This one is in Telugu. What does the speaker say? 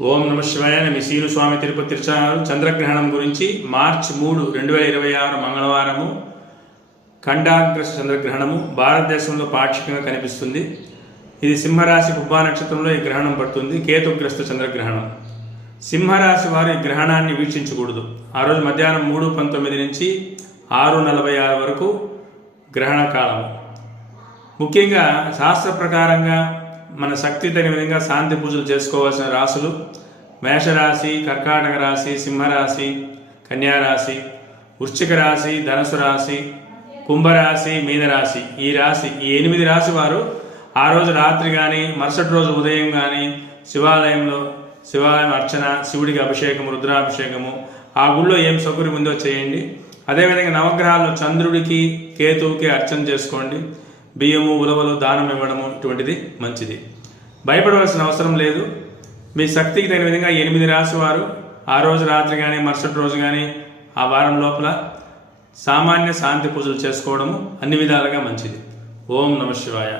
ఓం నమ శివాయ. మీ సీను స్వామి తిరుపతి తిరుచానూరు. చంద్రగ్రహణం గురించి మార్చి 3, 2026 మంగళవారము ఖండాగ్రస్త చంద్రగ్రహణము భారతదేశంలో పాక్షికంగా కనిపిస్తుంది. ఇది సింహరాశి పుబ్బా నక్షత్రంలో ఈ గ్రహణం పడుతుంది. కేతుగ్రస్త చంద్రగ్రహణం. సింహరాశి వారు ఈ గ్రహణాన్ని వీక్షించకూడదు. ఆ రోజు మధ్యాహ్నం 3:19 నుంచి 6:46 వరకు గ్రహణ కాలము. ముఖ్యంగా శాస్త్ర ప్రకారంగా మన శక్తి తగిన విధంగా శాంతి పూజలు చేసుకోవాల్సిన రాశులు మేషరాశి, కర్కాటక రాశి, సింహరాశి, కన్యారాశి, వృశ్చిక రాశి, ధనుసు రాశి, కుంభరాశి, మీనరాశి. ఈ 8 రాశి వారు ఆ రోజు రాత్రి కానీ మరుసటి రోజు ఉదయం కానీ శివాలయం అర్చన, శివుడికి అభిషేకము, రుద్రాభిషేకము, ఆ గుళ్ళో ఏం సౌకర్యం ఉందో చేయండి. అదేవిధంగా నవగ్రహాల్లో చంద్రుడికి, కేతువుకి అర్చన చేసుకోండి. బియ్యము, ఉలవలు దానం ఇవ్వడము ఇటువంటిది మంచిది. భయపడవలసిన అవసరం లేదు. మీ శక్తికి తగిన విధంగా 8 రాశి వారు ఆ రోజు రాత్రి కానీ మరుసటి రోజు కానీ ఆ వారం లోపల సామాన్య శాంతి పూజలు చేసుకోవడము అన్ని విధాలుగా మంచిది. ఓం నమ శివాయ.